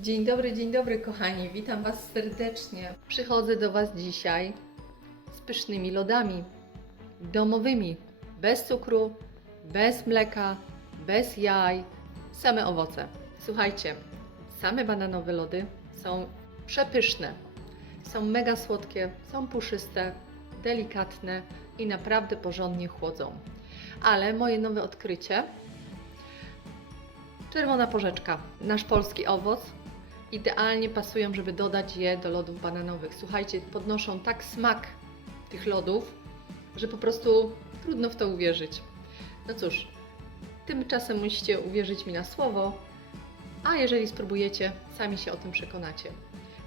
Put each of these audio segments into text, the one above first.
Dzień dobry, dzień dobry kochani, witam Was serdecznie. Przychodzę do Was dzisiaj z pysznymi lodami domowymi, bez cukru, bez mleka, bez jaj, same owoce. Słuchajcie, same bananowe lody są przepyszne, są mega słodkie, są puszyste, delikatne i naprawdę porządnie chłodzą. Ale moje nowe odkrycie Czerwona porzeczka, nasz polski owoc. Idealnie pasują, żeby dodać je do lodów bananowych. Słuchajcie, podnoszą tak smak tych lodów, że po prostu trudno w to uwierzyć. No cóż, tymczasem musicie uwierzyć mi na słowo, a jeżeli spróbujecie, sami się o tym przekonacie.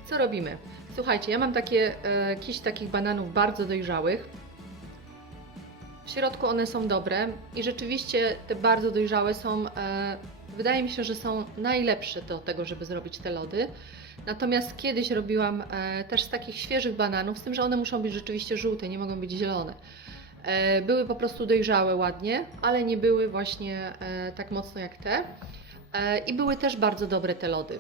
Co robimy? Słuchajcie, ja mam takie e, kiś takich bananów bardzo dojrzałych. W środku one są dobre i rzeczywiście te bardzo dojrzałe są, e, wydaje mi się, że są najlepsze do tego, żeby zrobić te lody. Natomiast kiedyś robiłam e, też z takich świeżych bananów, z tym, że one muszą być rzeczywiście żółte, nie mogą być zielone. E, były po prostu dojrzałe ładnie, ale nie były właśnie e, tak mocno jak te. I były też bardzo dobre te lody.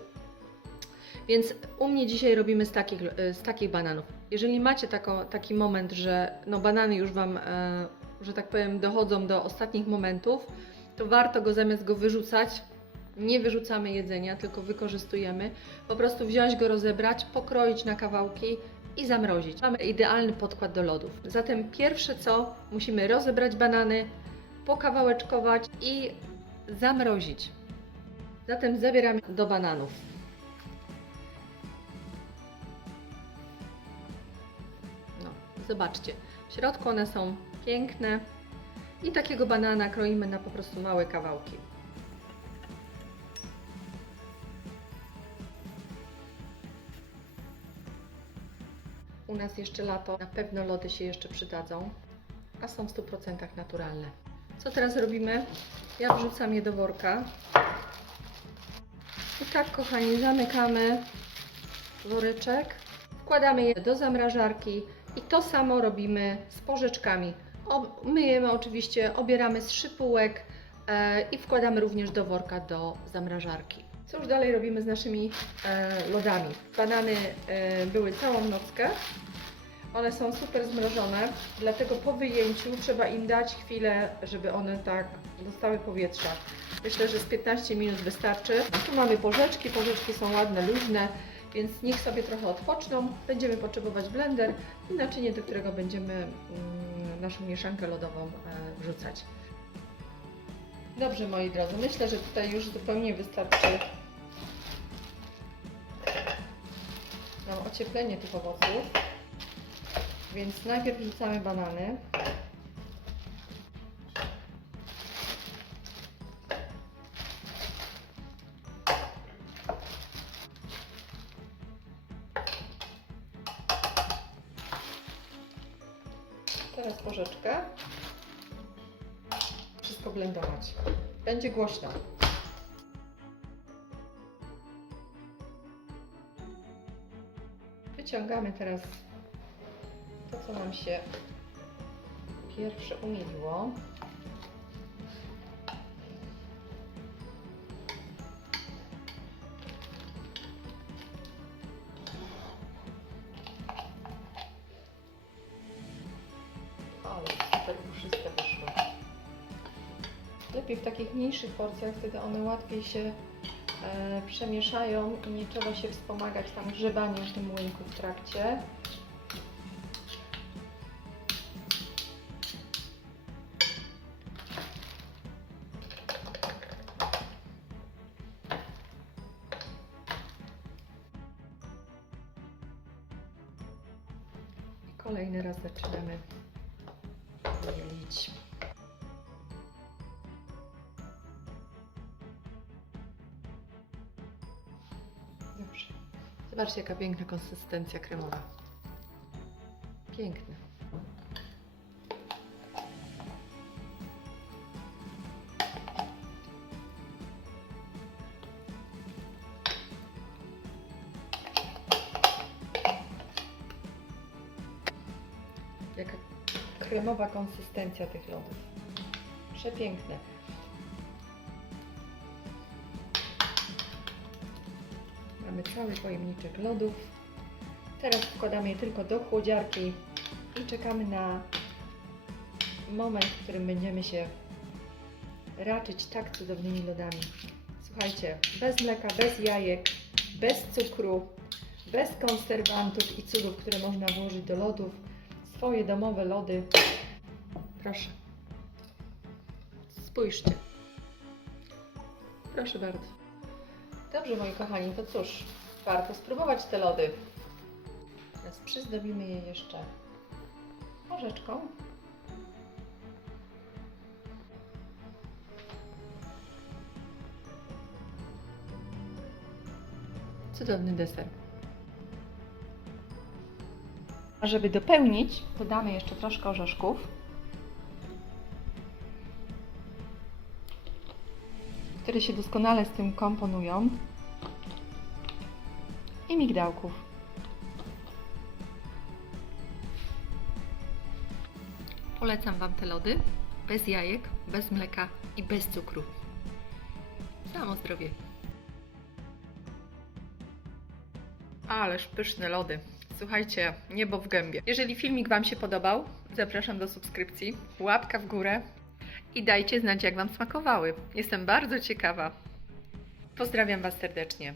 Więc u mnie dzisiaj robimy z takich, z takich bananów. Jeżeli macie tako, taki moment, że no banany już Wam, że tak powiem, dochodzą do ostatnich momentów, to warto go zamiast go wyrzucać, nie wyrzucamy jedzenia, tylko wykorzystujemy, po prostu wziąć go, rozebrać, pokroić na kawałki i zamrozić. Mamy idealny podkład do lodów. Zatem pierwsze co, musimy rozebrać banany, pokawałeczkować i zamrozić. Zatem zabieramy do bananów. No, zobaczcie. W środku one są piękne i takiego banana kroimy na po prostu małe kawałki. U nas jeszcze lato, na pewno lody się jeszcze przydadzą, a są w 100% naturalne. Co teraz robimy? Ja wrzucam je do worka. I tak, kochani, zamykamy woreczek, wkładamy je do zamrażarki i to samo robimy z porzeczkami. Myjemy oczywiście, obieramy z szypułek e, i wkładamy również do worka do zamrażarki. Co już dalej robimy z naszymi e, lodami? Banany e, były całą nockę. One są super zmrożone, dlatego po wyjęciu trzeba im dać chwilę, żeby one tak dostały powietrza. Myślę, że z 15 minut wystarczy. Tu mamy porzeczki, porzeczki są ładne, luźne, więc niech sobie trochę odpoczną. Będziemy potrzebować blender i naczynie, do którego będziemy mm, naszą mieszankę lodową e, wrzucać. Dobrze, moi drodzy, myślę, że tutaj już zupełnie wystarczy nam ocieplenie tych owoców. Więc najpierw wrzucamy banany. Teraz porzeczkę. Wszystko blendować. Będzie głośno. Wyciągamy teraz to, co nam się pierwsze umieliło. Ale super puszyste wyszło. Lepiej w takich mniejszych porcjach, wtedy one łatwiej się przemieszają i nie trzeba się wspomagać tam grzebaniem w tym młynku w trakcie. Kolejny raz zaczynamy dzielić. Zobaczcie, jaka piękna konsystencja kremowa. Piękne. Jaka kremowa konsystencja tych lodów. Przepiękne. Mamy cały pojemniczek lodów. Teraz wkładamy je tylko do chłodziarki i czekamy na moment, w którym będziemy się raczyć tak cudownymi lodami. Słuchajcie, bez mleka, bez jajek, bez cukru, bez konserwantów i cudów, które można włożyć do lodów. Swoje domowe lody. Proszę. Spójrzcie. Proszę bardzo. Dobrze, moi kochani, to cóż, warto spróbować te lody. Teraz przyzdobimy je jeszcze orzeczką. Cudowny deser. A żeby dopełnić, dodamy jeszcze troszkę orzeszków. Które się doskonale z tym komponują. I migdałków. Polecam Wam te lody bez jajek, bez mleka i bez cukru. Samo zdrowie. Ależ pyszne lody. Słuchajcie, niebo w gębie. Jeżeli filmik Wam się podobał, zapraszam do subskrypcji, łapka w górę i dajcie znać, jak Wam smakowały. Jestem bardzo ciekawa. Pozdrawiam Was serdecznie.